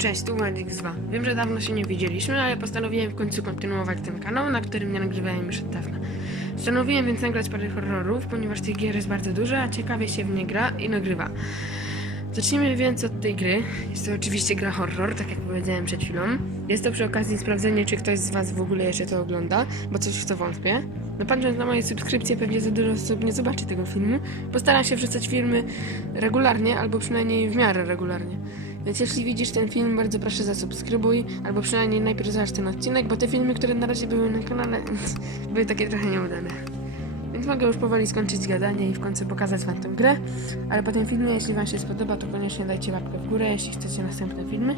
Cześć, tu Magic 2. Wiem, że dawno się nie widzieliśmy, ale postanowiłem w końcu kontynuować ten kanał, na którym nie nagrywałem już od dawna. Postanowiłem więc nagrać parę horrorów, ponieważ tych gier jest bardzo dużo, a ciekawie się w nie gra i nagrywa. Zacznijmy więc od tej gry. Jest to oczywiście gra horror, tak jak powiedziałem przed chwilą. Jest to przy okazji sprawdzenie, czy ktoś z Was w ogóle jeszcze to ogląda, bo coś w to wątpię. No patrząc na moje subskrypcje, pewnie za dużo osób nie zobaczy tego filmu. Postaram się wrzucać filmy regularnie, albo przynajmniej w miarę regularnie. Więc jeśli widzisz ten film, bardzo proszę zasubskrybuj, albo przynajmniej najpierw zobacz ten odcinek, bo te filmy, które na razie były na kanale, były takie trochę nieudane. Więc mogę już powoli skończyć gadanie i w końcu pokazać wam tę grę. Ale po tym filmie, jeśli wam się spodoba, to koniecznie dajcie łapkę w górę, jeśli chcecie następne filmy,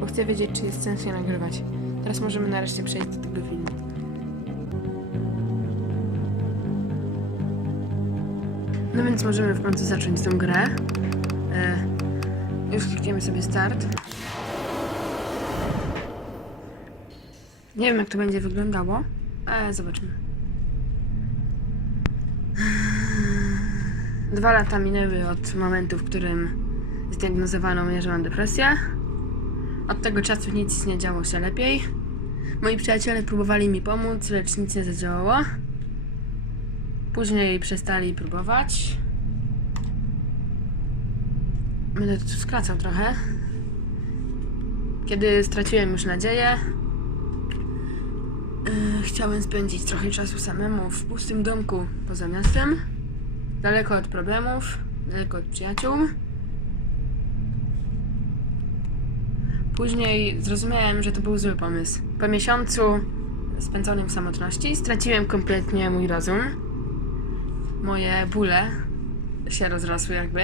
bo chcę wiedzieć, czy jest sens je nagrywać. Teraz możemy nareszcie przejść do tego filmu. No więc możemy w końcu zacząć tę grę. E, już klikniemy sobie start. Nie wiem, jak to będzie wyglądało, ale zobaczymy. Dwa lata minęły od momentu, w którym zdiagnozowano mnie, że mam depresję. Od tego czasu nic nie działo się lepiej. Moi przyjaciele próbowali mi pomóc, lecz nic nie zadziałało. Później przestali próbować. Będę tu skracał trochę. Kiedy straciłem już nadzieję, yy, chciałem spędzić trochę czasu samemu w pustym domku poza miastem. Daleko od problemów, daleko od przyjaciół. Później zrozumiałem, że to był zły pomysł. Po miesiącu spędzonym w samotności straciłem kompletnie mój rozum. Moje bóle się rozrosły jakby.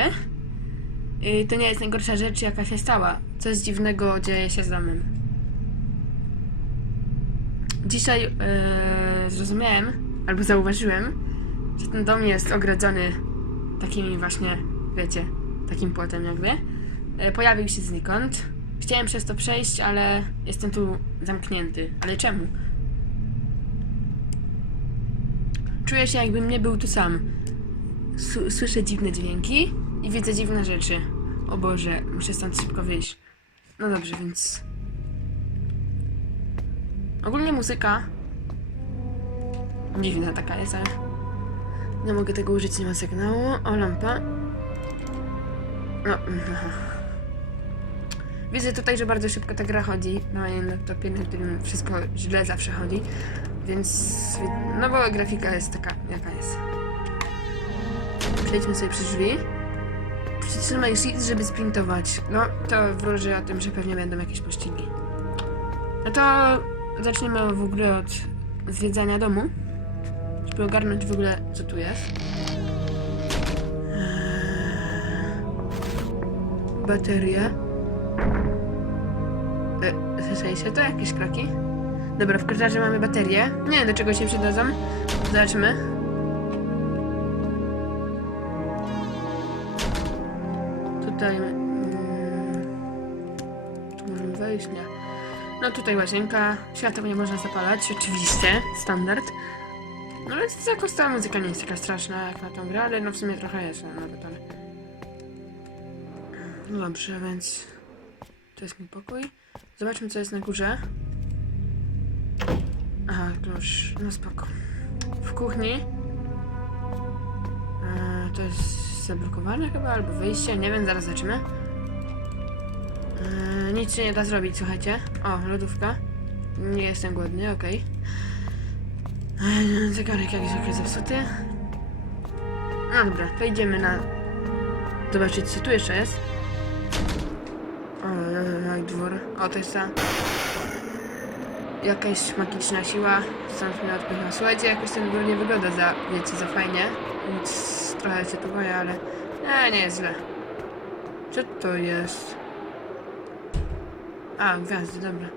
I to nie jest najgorsza rzecz, jaka się stała. Coś dziwnego dzieje się z domem. Dzisiaj yy, zrozumiałem, albo zauważyłem, że ten dom jest ogrodzony takimi właśnie, wiecie, takim płotem jakby. E, Pojawił się znikąd. Chciałem przez to przejść, ale jestem tu zamknięty. Ale czemu? Czuję się jakbym nie był tu sam. S- słyszę dziwne dźwięki i widzę dziwne rzeczy. O Boże, muszę stąd szybko wyjść. No dobrze, więc... Ogólnie muzyka... Dziwna taka jest, ale... Nie mogę tego użyć, nie ma sygnału. O, lampa. No. Widzę tutaj, że bardzo szybko ta gra chodzi na moim laptopie, na którym wszystko źle zawsze chodzi. Więc, no bo grafika jest taka, jaka jest. Przejdźmy sobie przez drzwi. Przytrzymaj shift, żeby sprintować. No, to wróży o tym, że pewnie będą jakieś pościgi. No to zaczniemy w ogóle od zwiedzania domu. Żeby ogarnąć w ogóle, co tu jest. Eee, Baterie. E, Słyszeliście to? Jakieś kroki? Dobra, w korytarzu mamy baterie. Nie wiem, do czego się przydadzą. Zobaczmy. Tutaj... Mm, tu możemy wejść, nie. No tutaj łazienka. Światła nie można zapalać, oczywiście. Standard. No to jakoś ta muzyka nie jest taka straszna jak na tą grę, ale no w sumie trochę jest, no nawet ale... No dobrze, więc... To jest mój pokój. Zobaczmy co jest na górze. Aha, klucz. No spoko. W kuchni. Eee, to jest zablokowane chyba, albo wyjście, nie wiem, zaraz zobaczymy. Eee, nic się nie da zrobić, słuchajcie. O, lodówka. Nie jestem głodny, okej. Eee, Zegarek jak zwykle zepsuty. No dobra, to idziemy na... Zobaczyć co tu jeszcze jest. O, jak dwór. O, to jest ta... Jakaś magiczna siła. Stąd mnie odpycha. Słuchajcie, jakoś ten dwór nie wygląda za, wiecie, za fajnie. Więc trochę się tu boję, ale... Nie, nie jest źle. Co to jest? A, gwiazdy, dobra.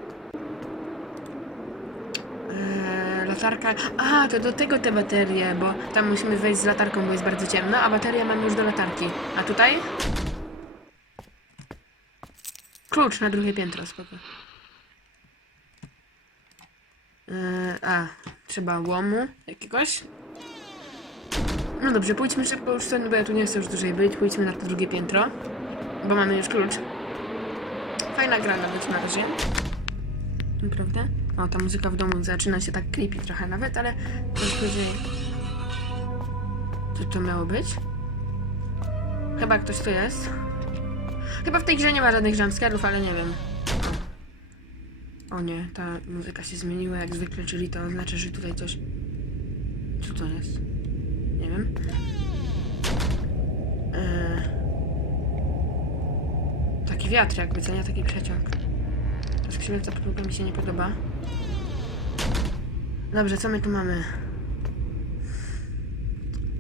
Eee, latarka. A, to do tego te baterie, bo tam musimy wejść z latarką, bo jest bardzo ciemno, a bateria mam już do latarki. A tutaj? Klucz na drugie piętro, spoko. Eee, a, trzeba łomu jakiegoś. No dobrze, pójdźmy szybko już stąd, bo ja tu nie chcę już dłużej być. Pójdźmy na to drugie piętro, bo mamy już klucz. Fajna gra nawet na razie. Naprawdę? O, ta muzyka w domu zaczyna się tak creepy trochę nawet, ale coś później... Co to miało być? Chyba ktoś tu jest. Chyba w tej grze nie ma żadnych jumpscarów, ale nie wiem. O. nie, ta muzyka się zmieniła jak zwykle, czyli to oznacza, że tutaj coś... Co to jest? Nie wiem. Eee... Taki wiatr jakby, co nie? Taki przeciąg. Ta skrzynka próba mi się nie podoba. Dobrze, co my tu mamy?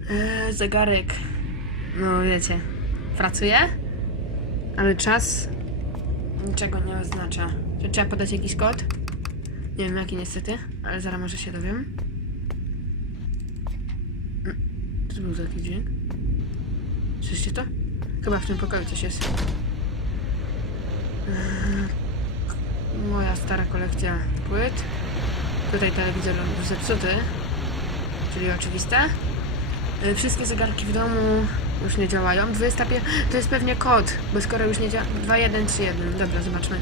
Eee, zegarek. No wiecie, pracuje, ale czas niczego nie oznacza. Czy trzeba podać jakiś kod? Nie wiem jaki niestety, ale zaraz może się dowiem. Mm, Co to był jakiś dźwięk? Słyszycie to? Chyba w tym pokoju coś jest. Eee, Moja stara kolekcja płyt. Tutaj telewizor zepsuty, czyli oczywiste. Y, Wszystkie zegarki w domu już nie działają. 25 to jest pewnie kod, bo skoro już nie działa. 2131. Dobra, zobaczmy.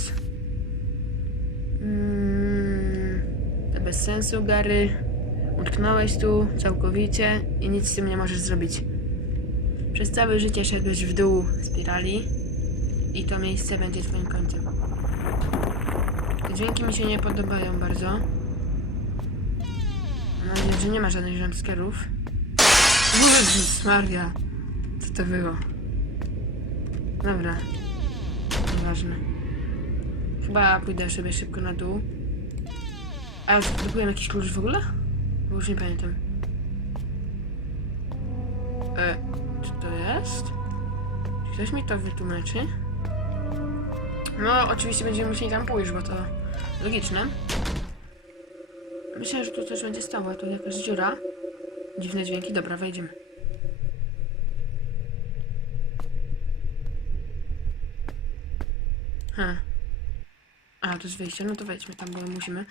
Jest? Mm, to bez sensu, Gary. Utknąłeś tu całkowicie i nic z tym nie możesz zrobić. Przez całe życie szedłeś w dół spirali i to miejsce będzie twoim końcem. Te dźwięki mi się nie podobają bardzo. Mam nadzieję, że nie ma żadnych jumpscarów. Jezus Maria! Co to było? Dobra. Nieważne. Chyba pójdę sobie szybko na dół. A zdobyłem jakiś klucz w ogóle? Bo już nie pamiętam. E, co to jest? Czy ktoś mi to wytłumaczy? No, oczywiście będziemy musieli tam pójść, bo to logiczne. Myślę, że tu coś będzie stało. Tu jakaś dziura. Dziwne dźwięki. Dobra, wejdziemy. Ha. A, to jest wyjście. No to wejdźmy tam, bo musimy.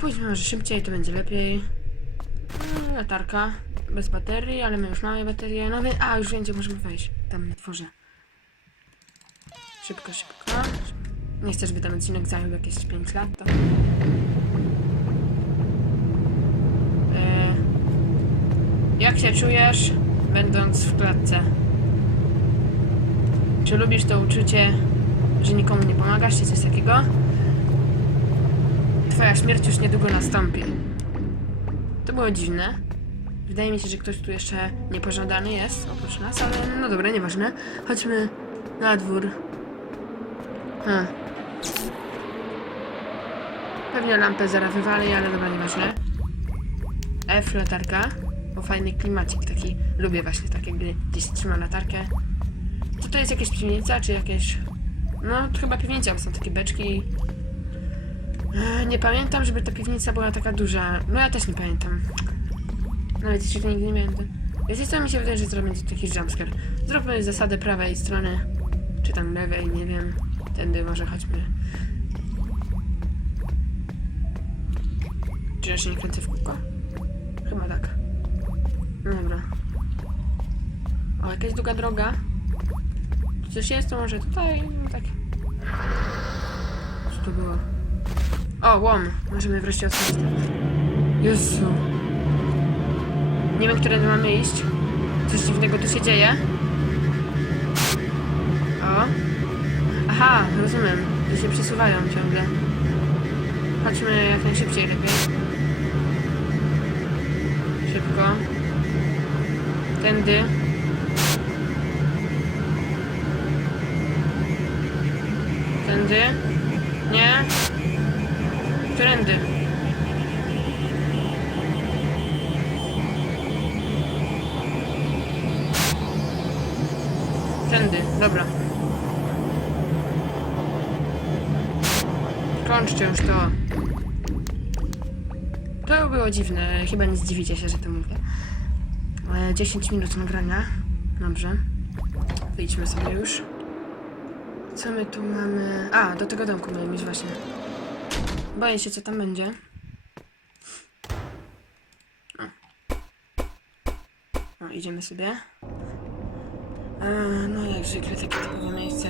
Pójdźmy może szybciej, to będzie lepiej. Latarka. Bez baterii, ale my już mamy baterię. No. A, już gdzie możemy wejść. Tam na dworze. Szybko, szybko. Nie chcę, żeby ten odcinek zajął jakieś 5 lat, to... E, Jak się czujesz, będąc w klatce? Czy lubisz to uczucie, że nikomu nie pomagasz, czy coś takiego? Twoja śmierć już niedługo nastąpi. To było dziwne. Wydaje mi się, że ktoś tu jeszcze niepożądany jest, oprócz nas, ale no dobra, nieważne. Chodźmy na dwór. Ha. Pewnie lampę zaraz wywali, ale dobra, nieważne. F, latarka. Bo fajny klimacik taki. Lubię właśnie tak, jakby gdzieś trzyma latarkę. Czy to jest jakaś piwnica, czy jakieś... No, to chyba piwnica, bo są takie beczki. Nie pamiętam, żeby ta piwnica była taka duża. No ja też nie pamiętam. Nawet jeśli to nigdy nie to- Wiecie co mi się wydaje, że zrobię tu jakiś jumpscare. Zróbmy zasadę prawej strony. Czy tam lewej, nie wiem. Tędy może chodźmy. Czy ja się nie kręcę w kółko? Chyba tak. No dobra. O, jakaś długa droga. Coś jest, to może tutaj, no tak. Co to było? O, łom. Możemy wreszcie otworzyć. Jezu. Nie wiem, którędy mamy iść. Coś dziwnego tu się dzieje. O. Aha, rozumiem. Tu się przesuwają ciągle. Chodźmy jak najszybciej lepiej. Szybko. Tędy. Tędy. Nie. Którędy? Tędy, dobra. Kończcie już to. To było dziwne. Chyba nie zdziwicie się, że to mówię. E, 10 minut nagrania. Dobrze. Wyjdźmy sobie już. Co my tu mamy? A, do tego domku miałem iść właśnie. Boję się, co tam będzie. O. Idziemy sobie. E, no, jak zwykle takie typowe miejsce.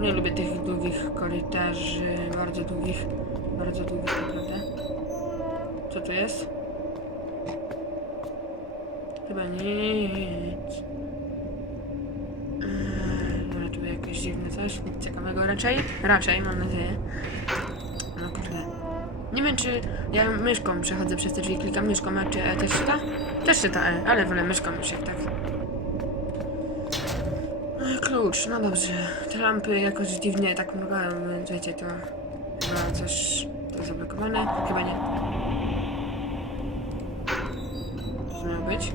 Nie lubię tych długich korytarzy, bardzo długich, bardzo długich naprawdę. Co tu jest? Chyba nic. Jakieś dziwne coś, nic ciekawego raczej? Raczej, mam nadzieję. No kurde. Nie wiem, czy ja myszką przechodzę przez te drzwi, klikam myszką, a czy E też czyta? Też czyta E, ale wolę myszką już jak tak. No klucz, no dobrze. Te lampy jakoś dziwnie tak mrugają, więc wiecie, to chyba coś to zablokowane. Chyba nie. Co miało być?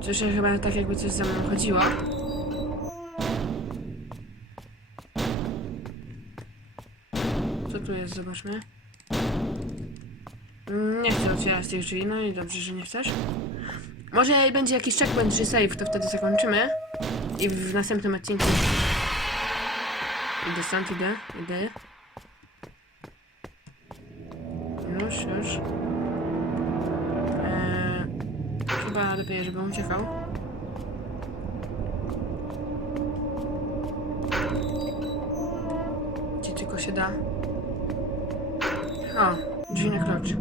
Słyszę chyba tak jakby coś za mną chodziło. Jest? Zobaczmy. Mm, Nie chcę otwierać tych drzwi, no i dobrze, że nie chcesz. Może będzie jakiś checkpoint czy save, to wtedy zakończymy. I w następnym odcinku... Idę stąd, idę, idę. Już, już. Eee, chyba lepiej, żeby on uciekał. Gdzie tylko się da. O, drzwi na klucz.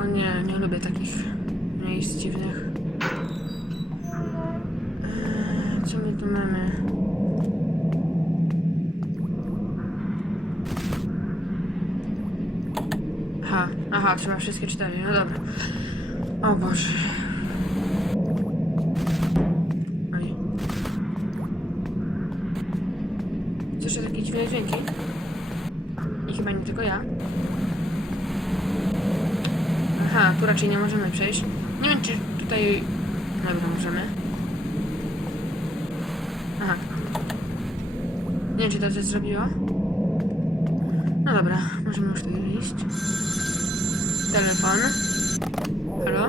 O nie, nie lubię takich miejsc dziwnych. Eee, co my tu mamy? Aha, aha, trzeba wszystkie cztery, no dobra. O Boże. Oj. Słyszę takie dziwne dźwięki. Chyba nie tylko ja. Aha, tu raczej nie możemy przejść. Nie wiem, czy tutaj... Dobra, możemy. Aha. Nie wiem, czy to coś zrobiło. No dobra, możemy już tutaj iść. Telefon. Halo?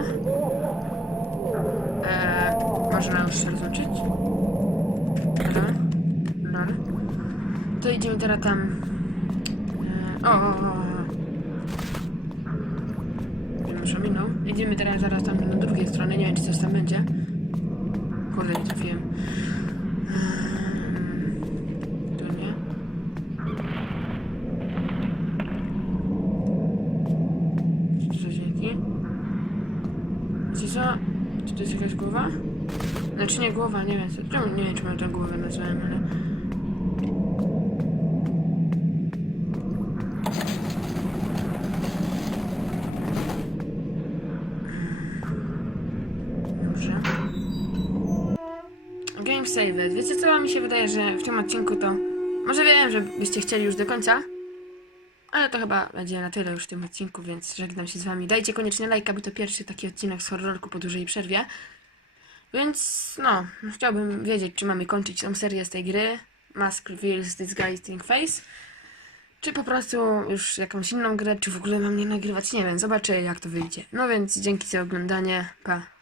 Eee, można już się rozłączyć? Halo? Lol. To idziemy teraz tam. O, o, o, ominął. Idziemy teraz zaraz tam na drugiej stronie. Nie wiem, czy coś tam będzie. Kurde, nie trafiłem. Nie. Czy to jest jakaś głowa? Znaczy nie głowa, nie wiem. co- nie wiem, czy mam tę głowę nazwałem, ale... Dobrze. Saved. Wiecie co? Mi się wydaje, że w tym odcinku to... Może wiem, że byście chcieli już do końca, ale to chyba będzie na tyle już w tym odcinku, więc żegnam się z wami. Dajcie koniecznie lajka, bo to pierwszy taki odcinek z horrorku po dużej przerwie. Więc no, chciałbym wiedzieć, czy mamy kończyć tą serię z tej gry Mask Reveals Disguising Face, czy po prostu już jakąś inną grę, czy w ogóle mam nie nagrywać, nie wiem, zobaczę jak to wyjdzie. No więc dzięki za oglądanie, pa.